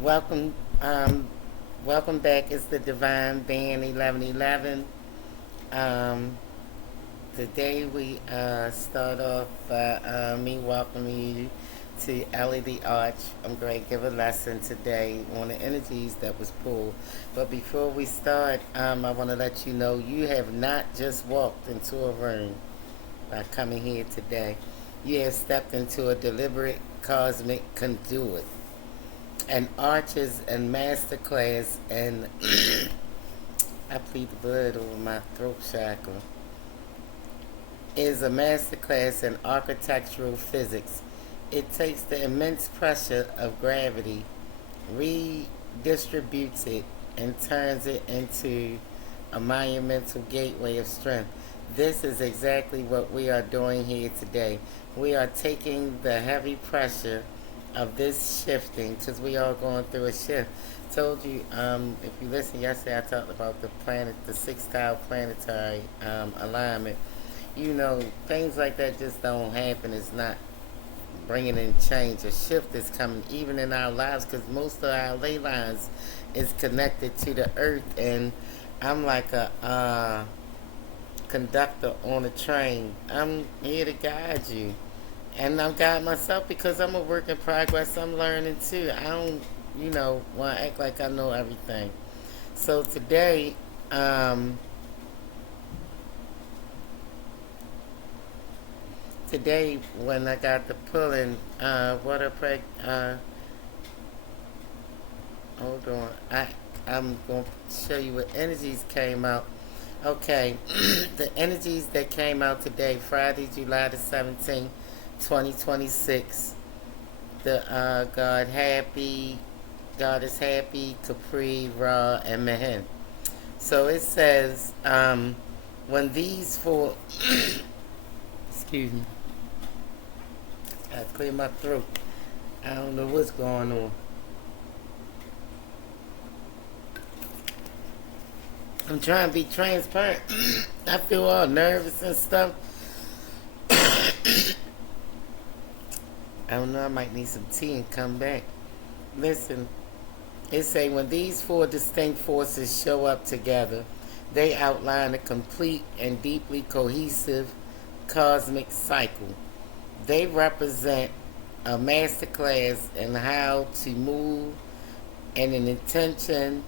Welcome, welcome back. It's the Divine Band 1111. Um, Today we start off by me welcoming you to Ellie the Arch. I'm going to give a lesson today on the energies that was pulled. But before we start, I want to let you know you have not just walked into a room by coming here today. You have stepped into a deliberate cosmic conduit, an arches and master class, and I plead the blood over my throat chakra, is a master class in architectural physics. It takes the immense pressure of gravity, redistributes it, and turns it into a monumental gateway of strength. This is exactly what we are doing here today. We are taking the heavy pressure of this shifting, because we are going through a shift. Told you, if you listen yesterday, I talked about the planet, the sextile planetary alignment. You know, things like that just don't happen. It's not bringing in change. A shift is coming, even in our lives, because most of our ley lines is connected to the earth. And I'm like a conductor on a train. I'm here to guide you. And I'm guiding myself because I'm a work in progress. I'm learning too. I don't, want to act like I know everything. So today when I got the pulling, hold on, I'm going to show you what energies came out. Okay, the energies that came out today, Friday, July the 17th, 2026. The God is Happy, Khepri, Ra, and Mehen. So it says, when these four, excuse me, I clear my throat. I don't know what's going on. I'm trying to be transparent. I feel all nervous and stuff. I don't know, I might need some tea and come back. Listen, it say when these four distinct forces show up together, they outline a complete and deeply cohesive cosmic cycle. They represent a masterclass in how to move and an intention,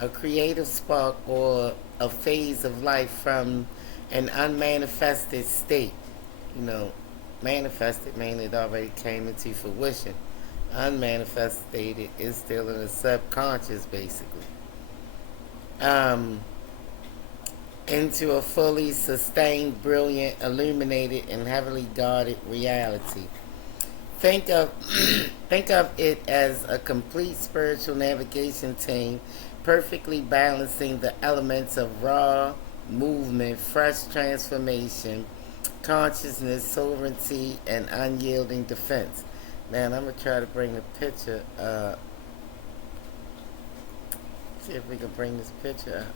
a creative spark, or a phase of life from an unmanifested state. Manifested meaning it already came into fruition. Unmanifested is still in the subconscious, basically. Into a fully sustained, brilliant, illuminated, and heavily guarded reality. Think of think of it as a complete spiritual navigation team, perfectly balancing the elements of raw movement, fresh transformation, consciousness, sovereignty, and unyielding defense. Now I'm gonna try to bring the picture up. See if we can bring this picture up.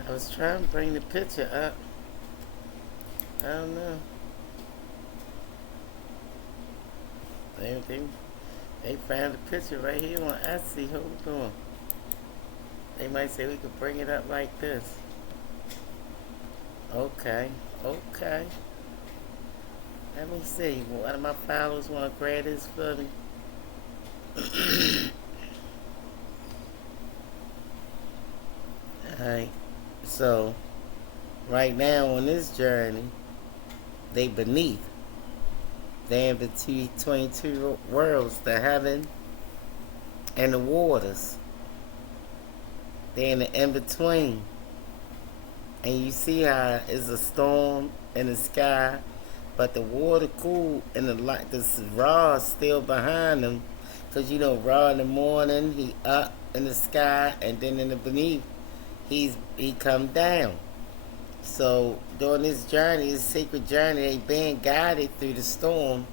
I was trying to bring the picture up. I don't know. They found the picture right here on Etsy. Hold on. They might say we could bring it up like this. Okay. Let me see. One of my followers want to grab this for me. Alright. So, right now on this journey, they beneath. They have the 22 worlds, the heaven and the waters. They're in the in-between. And you see how it's a storm in the sky, but the water cool and the light, this Ra is still behind them. Because Ra in the morning, he up in the sky, and then in the beneath, he come down. So during this journey, this secret journey, they being guided through the storm,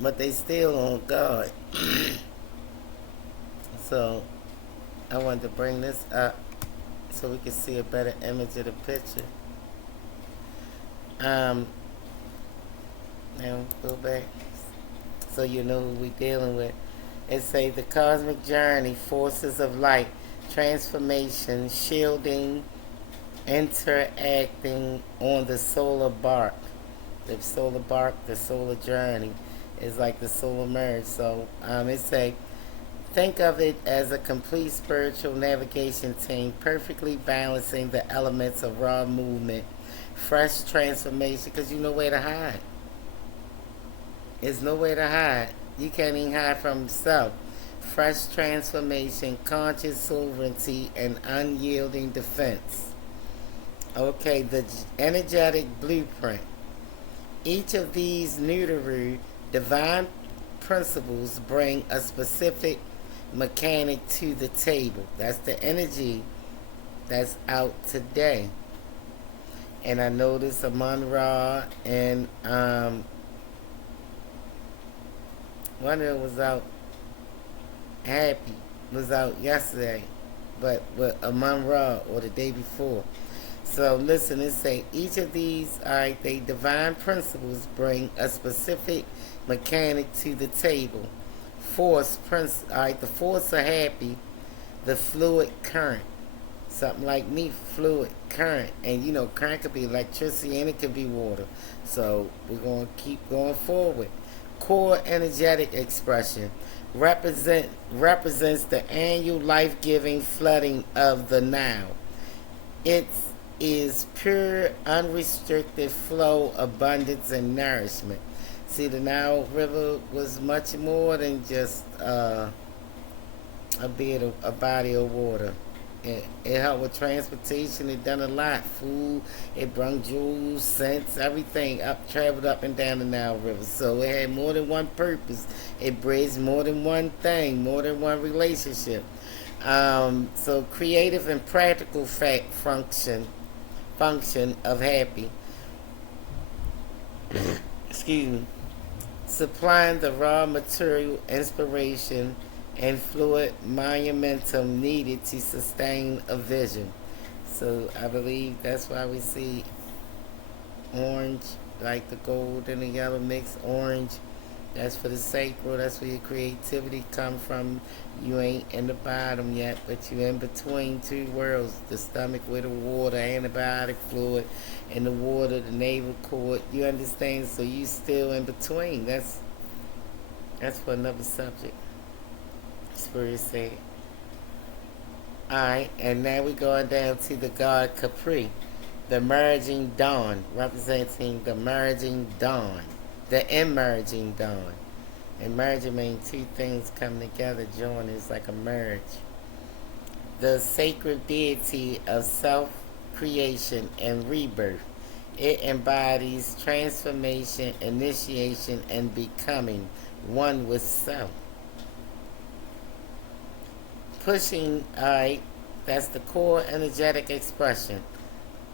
but they still on guard. So I wanted to bring this up so we can see a better image of the picture. Now go back so you know who we dealing with. It say the cosmic journey, forces of light, transformation, shielding, interacting on the solar bark. The solar bark, the solar journey is like the solar merge. So it say, think of it as a complete spiritual navigation team, perfectly balancing the elements of raw movement, fresh transformation, because you know where to hide. There's nowhere to hide. You can't even hide from yourself. Fresh transformation, conscious sovereignty, and unyielding defense. Okay, the energetic blueprint. Each of these Nudaru divine principles bring a specific mechanic to the table. That's the energy that's out today. And I noticed Amon Ra and one of them was out. Hapy was out yesterday, but with Amon Ra or the day before. So listen, it say each of these, alright, they divine principles bring a specific mechanic to the table. Force, alright, the force of Hapy, the fluid current. Something like me, fluid current. And you know, current could be electricity and it could be water. So we're going to keep going forward. Core energetic expression represents the annual life-giving flooding of the Nile. It is pure, unrestricted flow, abundance, and nourishment. See, the Nile River was much more than just a body of water. It helped with transportation. It done a lot. Food. It brought jewels, scents, everything traveled up and down the Nile River. So it had more than one purpose. It bridged more than one thing, more than one relationship. So creative and practical function of Hapy. Excuse me. Supplying the raw material, inspiration, and fluid monumentum needed to sustain a vision. So I believe that's why we see orange, like the gold and the yellow mix orange. That's for the sacral. That's where your creativity come from. You ain't in the bottom yet, but you in between two worlds. The stomach with the water, antibiotic fluid, and the water, the navel cord. You understand? So you still in between. That's for another subject. Spirit said. Alright, and now we're going down to the god Khepri, the emerging dawn, representing the emerging dawn, the emerging dawn. Emerging means two things come together, join is like a merge. The sacred deity of self-creation and rebirth. It embodies transformation, initiation, and becoming one with self. Pushing, alright, that's the core energetic expression.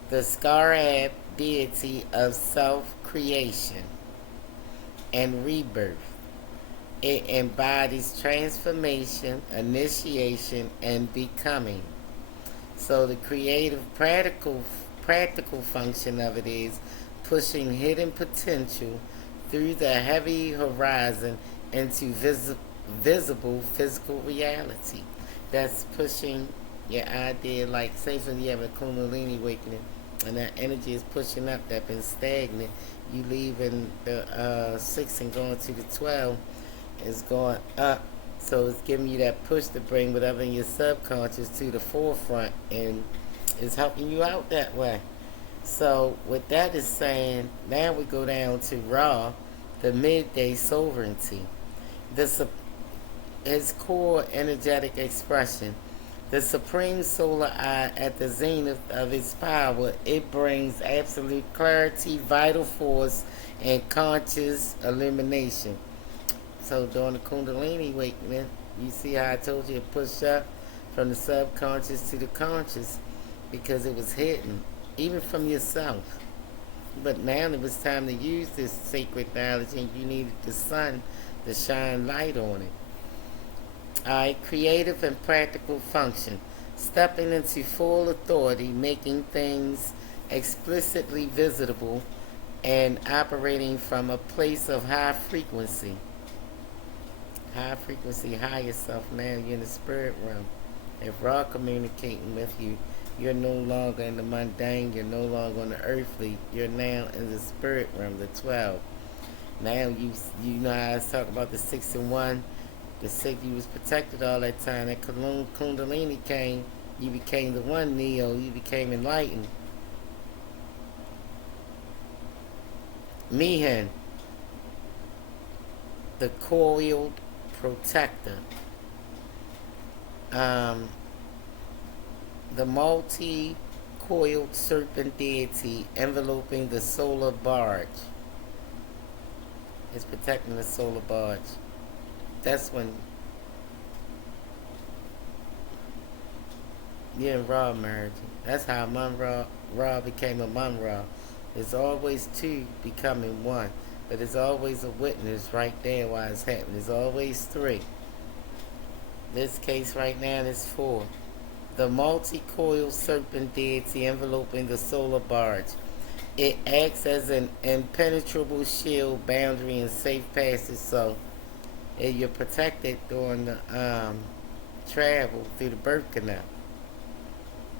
The Scarab deity of self-creation and rebirth. It embodies transformation, initiation, and becoming. So the creative, practical function of it is pushing hidden potential through the heavy horizon into visible physical reality. That's pushing your idea, like say for you have a Kundalini awakening, and that energy is pushing up, that been stagnant. You leaving the 6 and going to the 12 is going up. So it's giving you that push to bring whatever in your subconscious to the forefront, and it's helping you out that way. So what that is saying, now we go down to Ra, the midday sovereignty. His core energetic expression. The supreme solar eye at the zenith of its power, it brings absolute clarity, vital force, and conscious illumination. So during the Kundalini awakening, you see how I told you to push up from the subconscious to the conscious, because it was hidden, even from yourself. But now it was time to use this sacred knowledge, and you needed the sun to shine light on it. Alright, creative and practical function. Stepping into full authority, making things explicitly visible, and operating from a place of high frequency. High frequency, higher self. Now you're in the spirit realm. If Ra communicating with you, you're no longer in the mundane, you're no longer on the earthly, you're now in the spirit realm, the 12. Now you know how I was talking about the 6 and 1. The 6, you was protected all that time. That Kundalini came, you became the one, Neo, you became enlightened. Mehen, the coiled protector. The multi-coiled serpent deity enveloping the solar barge. It's protecting the solar barge. That's when you and Ra merged. That's how Ra became a Mun-Ra. There's always two becoming one, but there's always a witness right there while it's happening. There's always three. This case right now is 4. The multi-coiled serpent deity enveloping the solar barge. It acts as an impenetrable shield, boundary, and safe passage, so you're protected during the travel through the birth canal.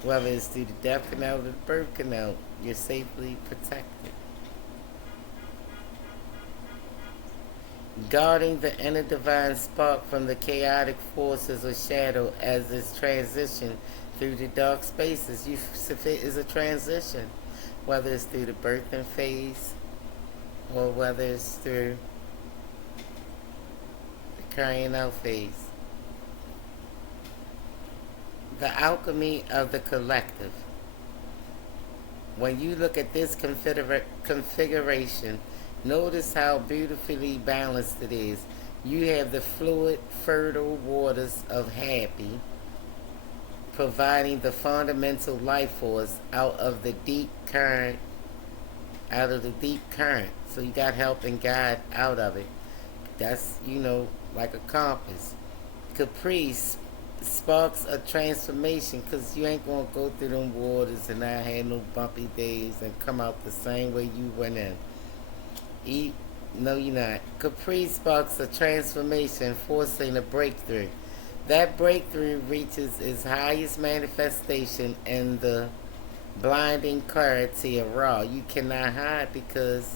Whether it's through the death canal or the birth canal, you're safely protected. Guarding the inner divine spark from the chaotic forces of shadow as it's transition through the dark spaces. If it is a transition, whether it's through the birthing phase or whether it's through the carrying out phase. The alchemy of the collective. When you look at this configuration, notice how beautifully balanced it is. You have the fluid, fertile waters of Hapy, providing the fundamental life force out of the deep current. So you got help and guide out of it. That's, like a compass. Khepri sparks a transformation, because you ain't going to go through them waters and not have no bumpy days and come out the same way you went in. No, you're not. Khepri sparks a transformation, forcing a breakthrough. That breakthrough reaches its highest manifestation in the blinding clarity of Ra. You cannot hide because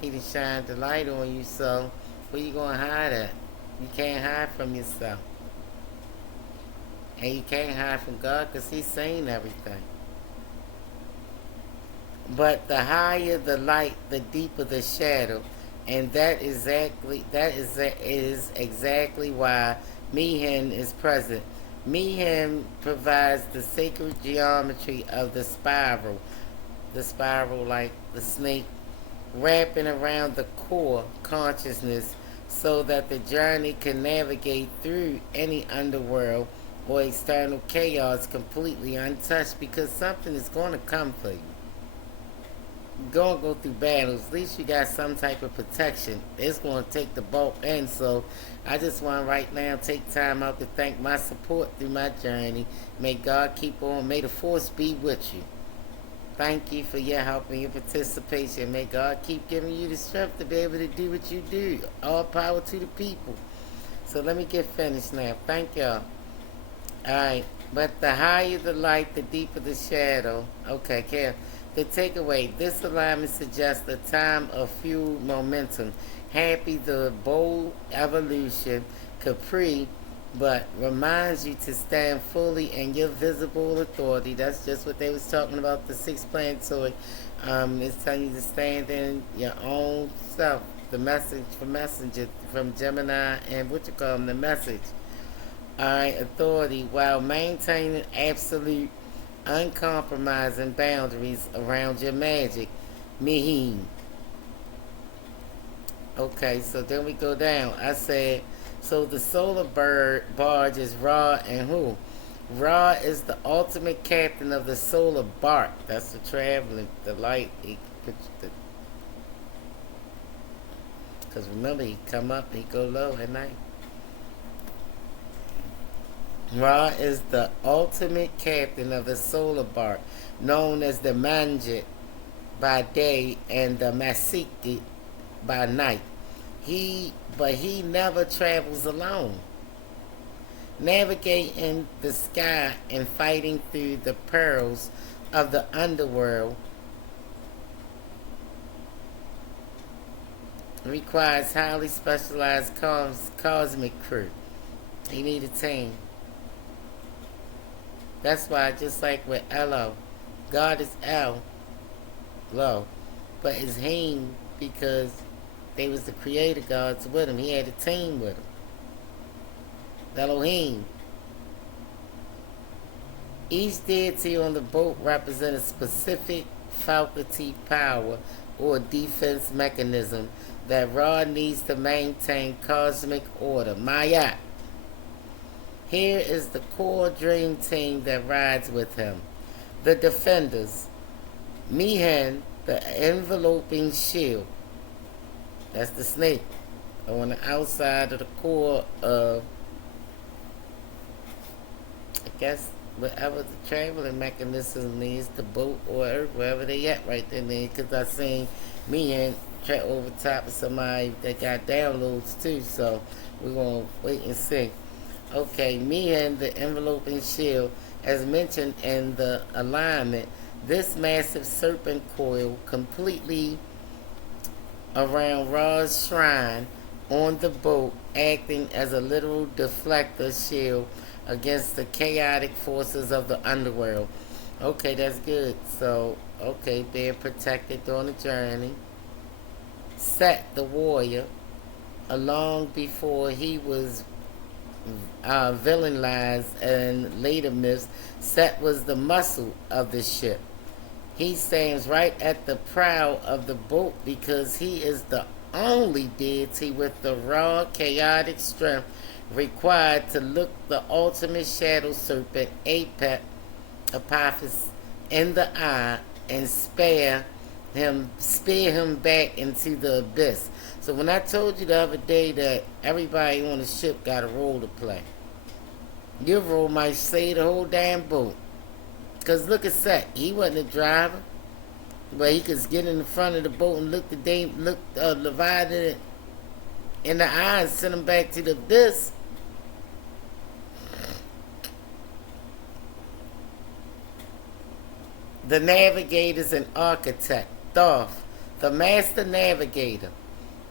he done shined the light on you, so where you going to hide at? You can't hide from yourself. And you can't hide from God because he's saying everything. But the higher the light, the deeper the shadow. And that is exactly why Mehen is present. Mehen provides the sacred geometry of the spiral like the snake, wrapping around the core consciousness so that the journey can navigate through any underworld or external chaos completely untouched, because something is going to come for you. You're going to go through battles. At least you got some type of protection. It's going to take the bulk in. So I just want to right now take time out to thank my support through my journey. May God keep on. May the force be with you. Thank you for your help and your participation. May God keep giving you the strength to be able to do what you do. All power to the people. So let me get finished now. Thank y'all. Alright, but the higher the light, the deeper the shadow. Okay, care. The takeaway, this alignment suggests a time of fuel momentum. Hapy, the bold evolution. Khepri, but reminds you to stand fully in your visible authority. That's just what they was talking about, the 6th planetoid. It's telling you to stand in your own self. The message from Messenger, from Gemini, and the message. Alright, authority, while maintaining absolute, uncompromising boundaries around your magic. Mehen. Okay, so then we go down. I said, so the solar barge is Ra and who? Ra is the ultimate captain of the solar bark. That's the traveling, the light. Because remember, he come up, he go low at night. Ra is the ultimate captain of the solar bark, known as the Manjit by day and the Masiki by night. But he never travels alone. Navigating the sky and fighting through the perils of the underworld requires highly specialized cosmic crew. He need a team. That's why, just like with Elo, God is El, Lo, but it's Him because they was the creator gods with him. He had a team with him. Elohim. Each deity on the boat represents a specific faculty, power, or defense mechanism that Ra needs to maintain cosmic order. Maya. Here is the core dream team that rides with him. The defenders. Mehen, the enveloping shield. That's the snake. On the outside of the core of, I guess, whatever the traveling mechanism is, the boat or earth, wherever they at right there. Because I seen Mehen over top of somebody that got downloads too. So we're going to wait and see. Okay, Mehen, the enveloping shield, as mentioned in the alignment, this massive serpent coil completely around Ra's shrine on the boat, acting as a literal deflector shield against the chaotic forces of the underworld. Okay, that's good. So, okay, being protected during the journey. Set, the warrior, long before he was villainized and later myths, Set was the muscle of the ship. He stands right at the prow of the boat because he is the only deity with the raw, chaotic strength required to look the ultimate shadow serpent, Apophis, in the eye and spear him back into the abyss. So when I told you the other day that everybody on the ship got a role to play, your role might save the whole damn boat. Because look at Set. He wasn't a driver, but he could get in the front of the boat and look Leviathan in the eye and send him back to the abyss. The navigators and architect, Thoth, the master navigator,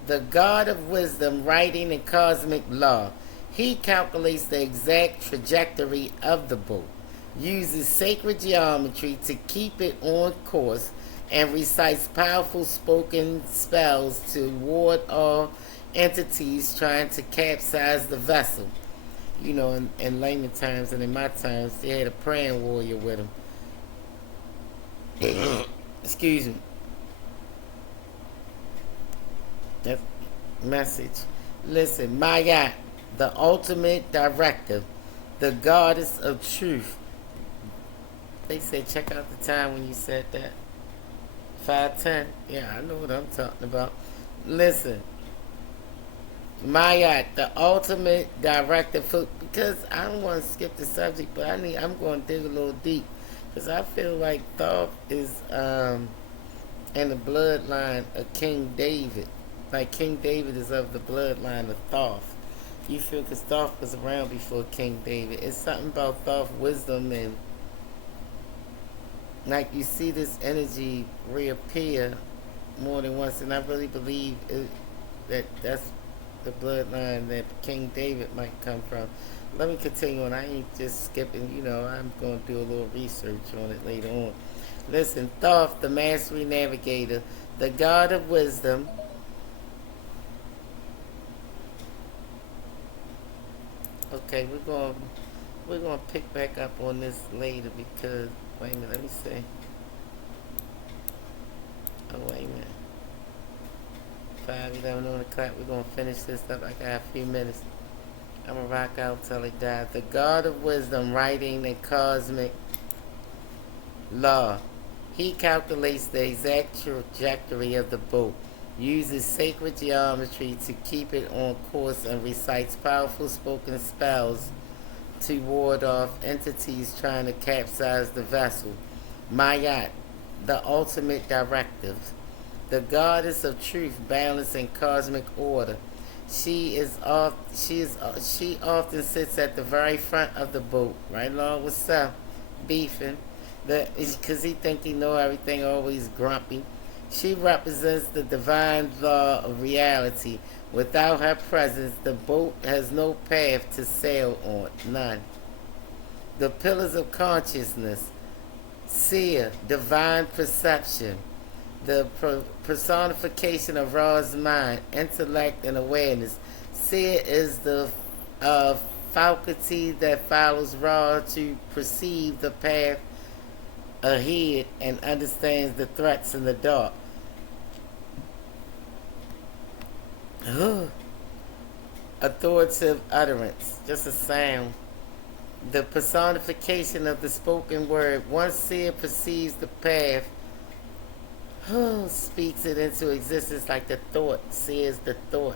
the god of wisdom, writing, and cosmic law. He calculates the exact trajectory of the boat, uses sacred geometry to keep it on course, and recites powerful spoken spells to ward off entities trying to capsize the vessel. You know, in layman times and in my times, they had a praying warrior with him. Excuse me. That message. Listen, Maya, the ultimate directive, the goddess of truth. They said, check out the time when you said that. 5:10. Yeah, I know what I'm talking about. Listen, Maya, the ultimate directive for, because I don't want to skip the subject, but I'm going to dig a little deep. Because I feel like Thoth is in the bloodline of King David. Like King David is of the bloodline of Thoth. You feel because Thoth was around before King David. It's something about Thoth wisdom and like you see this energy reappear more than once, and I really believe that's the bloodline that King David might come from. Let me continue on. I ain't just skipping, I'm going to do a little research on it later on. Listen, Thoth, the mastery navigator, the god of wisdom. Okay, we're going to pick back up on this later because, wait a minute, let me see. Oh, wait a minute. 5:11 on the clock. We're going to finish this up. I got a few minutes. I'm gonna rock out till he dies. The God of wisdom writing the cosmic law. He calculates the exact trajectory of the boat, uses sacred geometry to keep it on course, and recites powerful spoken spells to ward off entities trying to capsize the vessel. Mayat, the ultimate directive. The goddess of truth, balance, and cosmic order. She often sits at the very front of the boat, right along with Seth, beefing, because he think he know everything, always grumpy. She represents the divine law of reality. Without her presence, the boat has no path to sail on, none. The pillars of consciousness, seer, divine perception, the personification of Ra's mind, intellect, and awareness. Seer is the faculty that follows Ra to perceive the path ahead and understands the threats in the dark. Authoritative utterance, just a sound. The personification of the spoken word. Once seer perceives the path, speaks it into existence like the thought. Seers the thought,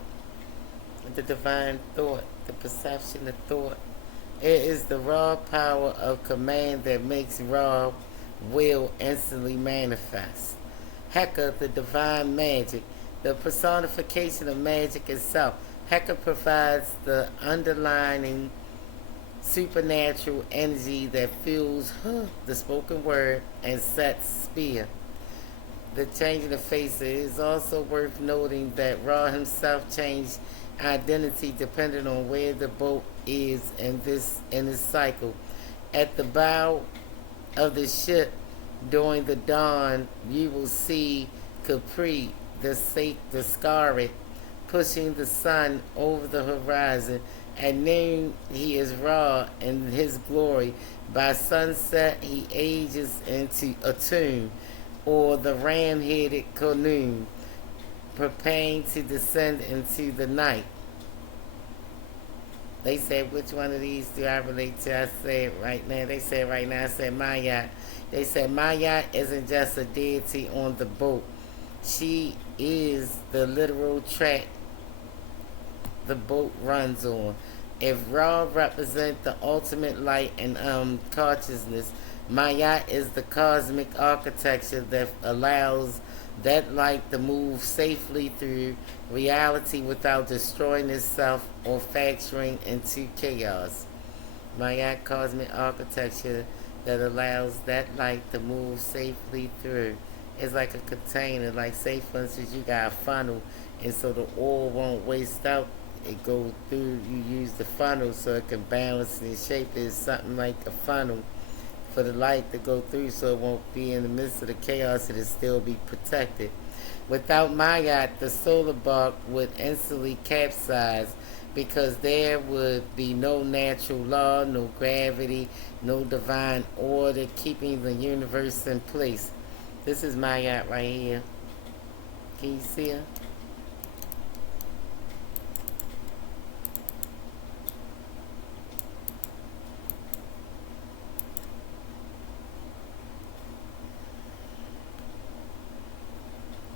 the divine thought, the perception of thought. It is the raw power of command that makes raw will instantly manifest. Heka, the divine magic, the personification of magic itself. Heka provides the underlying supernatural energy that fuels the spoken word and sets spear. The changing of face. It is also worth noting that Ra himself changed identity depending on where the boat is in this cycle. At the bow of the ship during the dawn, you will see Khepri, the scarlet, pushing the sun over the horizon. At noon, he is Ra in his glory. By sunset, he ages into a tomb, or the ram-headed Khanum, preparing to descend into the night. They said, which one of these do I relate to? I said right now. They said right now, I said Mayat. They said Mayat isn't just a deity on the boat. She is the literal track the boat runs on. If Ra represents the ultimate light and consciousness, Mayat is the cosmic architecture that allows that light to move safely through reality without destroying itself or fracturing into chaos. Mayat cosmic architecture that allows that light to move safely through. It's like a container, like say for instance you got a funnel, and so the oil won't waste out. It goes through, you use the funnel so it can balance and shape it. It's something like a funnel for the light to go through so it won't be in the midst of the chaos, it'll still be protected. Without Mayat, the solar bark would instantly capsize because there would be no natural law, no gravity, no divine order keeping the universe in place. This is Mayat right here. Can you see her?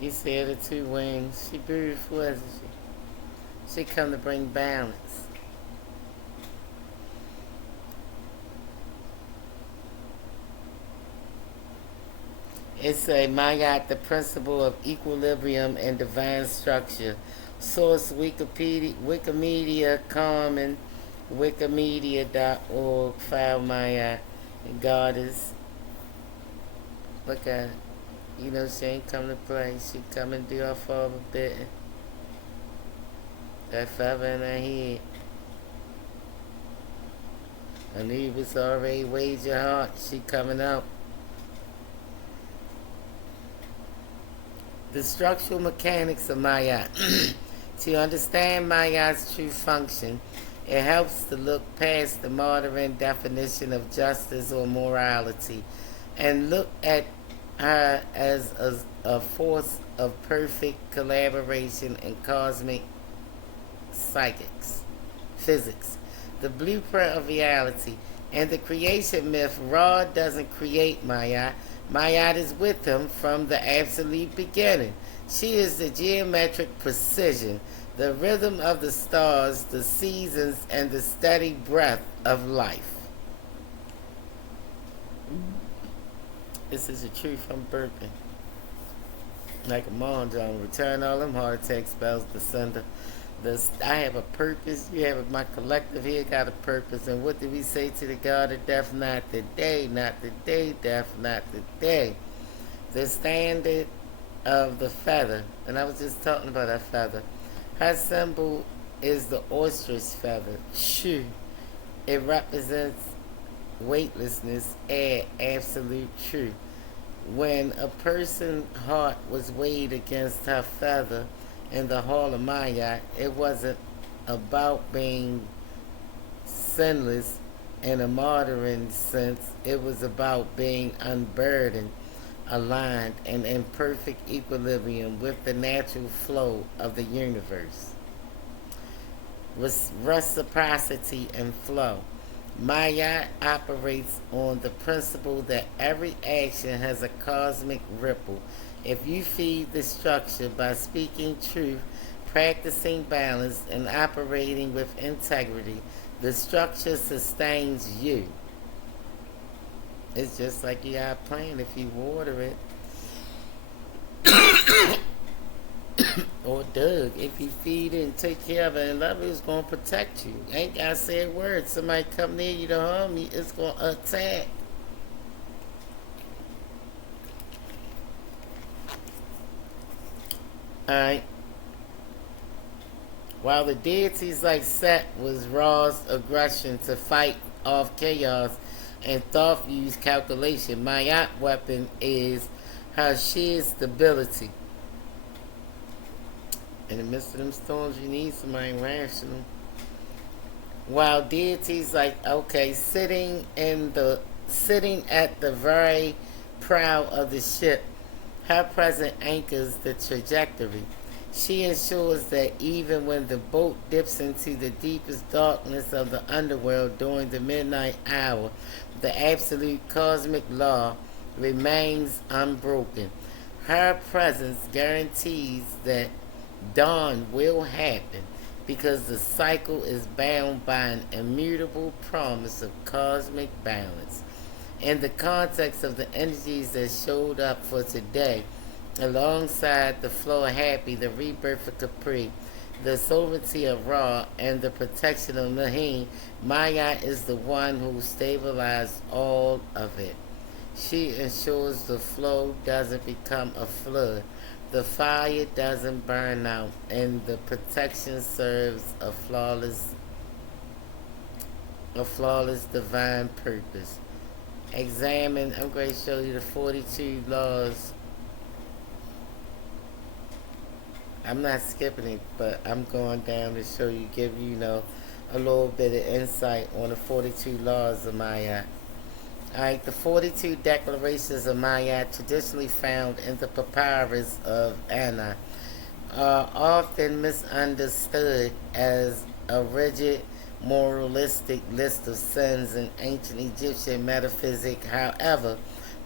You see her, the two wings. She beautiful, isn't she? She come to bring balance. It's a Mayat, the principle of equilibrium and divine structure. Source Wikimedia Common, Wikimedia.org, file Mayat. Goddess. Look at it. You know, she ain't come to play. She come and do her father bit. That feather in her head. Anubis already weighed your heart. She coming out. The structural mechanics of Mayat. To understand Mayat's true function, it helps to look past the modern definition of justice or morality and look at her as a force of perfect collaboration and cosmic physics. the blueprint of reality. In the creation myth, Ra doesn't create Maya. Maya is with him from the absolute beginning. She is the geometric precision, the rhythm of the stars, the seasons, and the steady breath of life. This is the truth I'm burping. Like a mom, John. Return all them heart attack spells, descender. I have a purpose. You have my collective here got a purpose. And what did we say to the God of death? Not today, not today, death, not today. The standard of the feather. And I was just talking about that feather. Her symbol is the ostrich feather. Shu. It represents weightlessness, air, absolute truth. When a person's heart was weighed against her feather in the hall of Maya, it wasn't about being sinless in a modern sense. It was about being unburdened, aligned, and in perfect equilibrium with the natural flow of the universe. Reciprocity and flow. Maya operates on the principle that every action has a cosmic ripple. If you feed the structure by speaking truth, practicing balance, and operating with integrity, the structure sustains you. It's just like you got a plant. If you water it, or Doug, if you feed it and take care of it and love it, it's going to protect you. Ain't got to say a word. Somebody come near you to harm you, it's going to attack. Alright. While the deities like Set was Ra's aggression to fight off chaos and Thoth used calculation, Mayat weapon is her sheer stability. In the midst of them storms, you need somebody rational. While deities like sitting at the very prow of the ship, her presence anchors the trajectory. She ensures that even when the boat dips into the deepest darkness of the underworld during the midnight hour, the absolute cosmic law remains unbroken. Her presence guarantees that dawn will happen because the cycle is bound by an immutable promise of cosmic balance. In the context of the energies that showed up for today, alongside the flow of Hapy, the rebirth of Khepri, the sovereignty of Ra, and the protection of Mehen, Maya is the one who stabilizes all of it. She ensures the flow doesn't become a flood, the fire doesn't burn out, and the protection serves a flawless divine purpose. Examine, I'm going to show you the 42 laws. I'm not skipping it, but I'm going down to show you, give you, a little bit of insight on the 42 laws of Maya. Alright, the 42 declarations of Maya, traditionally found in the papyrus of Anna, are often misunderstood as a rigid, moralistic list of sins in ancient Egyptian metaphysics. However,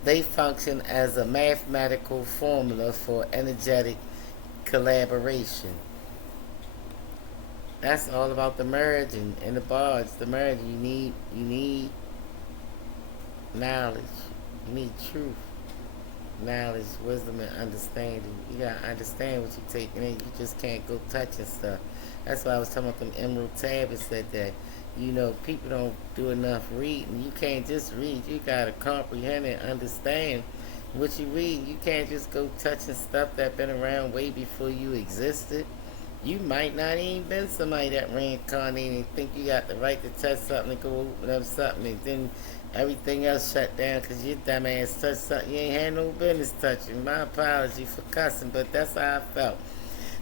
they function as a mathematical formula for energetic collaboration. That's all about the merge and the barge. The merge, you need knowledge. You need truth, knowledge, wisdom, and understanding. You gotta understand what you're taking in. You just can't go touching stuff. That's why I was talking about them emerald tablets that people don't do enough reading. You can't just read. You gotta comprehend and understand what you read. You can't just go touching stuff that been around way before you existed. You might not even been somebody that reincarnated and think you got the right to touch something and go open up something and then everything else shut down because your dumb ass touched something you ain't had no business touching. My apology for cussing, but that's how I felt.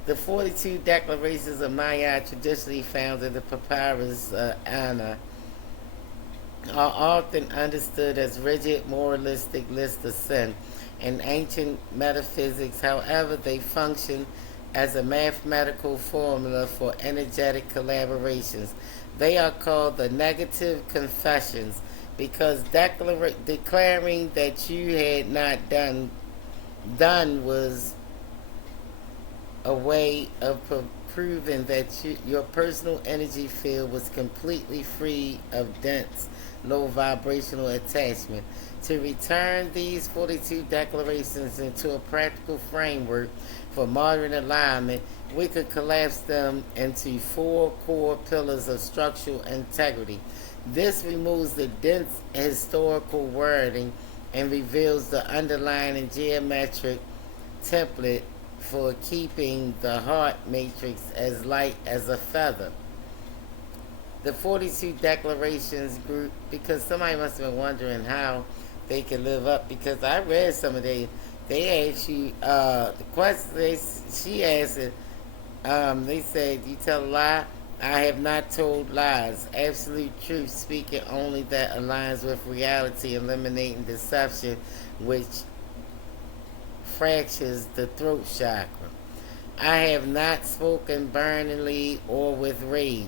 The 42 declarations of Maya, traditionally found in the papyrus Anna, are often understood as rigid, moralistic lists of sin. In ancient metaphysics, however, they function as a mathematical formula for energetic collaborations. They are called the negative confessions because declaring that you had not done was a way of proving that your personal energy field was completely free of dense, low vibrational attachment. To return these 42 declarations into a practical framework for modern alignment, we could collapse them into four core pillars of structural integrity. This removes the dense historical wording and reveals the underlying geometric template for keeping the heart matrix as light as a feather. The 42 declarations group, because somebody must have been wondering how they could live up, because I read some of they asked you, the question she asked it, they said, you tell a lie? I have not told lies. Absolute truth, speaking only that aligns with reality, eliminating deception, which fractures the throat chakra. I have not spoken burningly or with rage.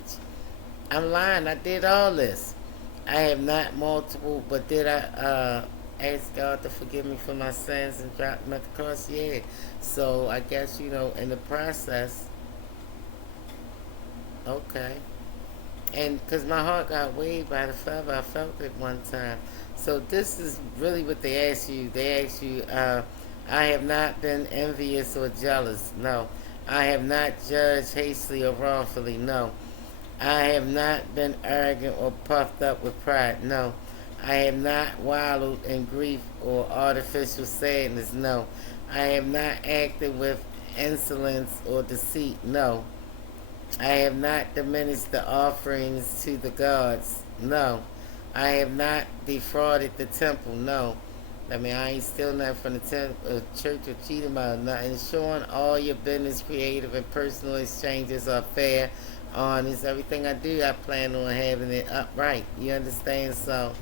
I'm lying. I did all this. I have not multiple, but did I ask God to forgive me for my sins and drop them at the cross? Yeah. So I guess, in the process, okay. And because my heart got weighed by the feather, I felt it one time. So this is really what they ask you. They ask you, I have not been envious or jealous. No. I have not judged hastily or wrongfully. No. I have not been arrogant or puffed up with pride. No. I have not wallowed in grief or artificial sadness. No. I have not acted with insolence or deceit. No. I have not diminished the offerings to the gods. No. I have not defrauded the temple. No. I mean, I ain't stealing nothing from the church or cheating about nothing. Ensuring all your business, creative, and personal exchanges are fair, honest. Everything I do, I plan on having it upright. You understand? So,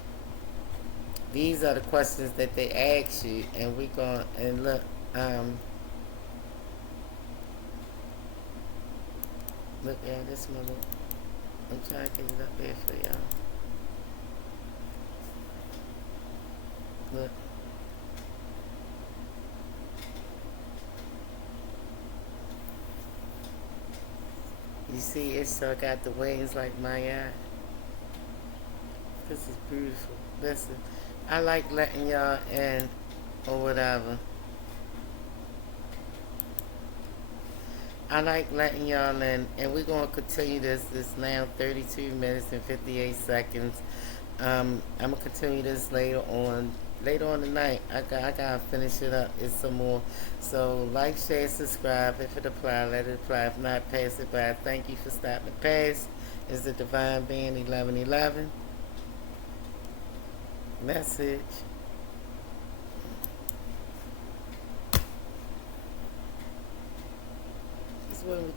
these are the questions that they ask you, and we're going and look. Look, yeah, this mother. I'm trying to get it up there for y'all. Look. You see, it still got the wings like my eye. This is beautiful. Listen, I like letting y'all in or whatever. I like letting y'all in, and we're going to continue this. This now 32 minutes and 58 seconds. I'm going to continue this later on. Later on tonight, I got to finish it up. It's some more. So, like, share, subscribe. If it apply, let it apply. If not, pass it by. Thank you for stopping past. It's the Divine Being 1111. Message. It's when we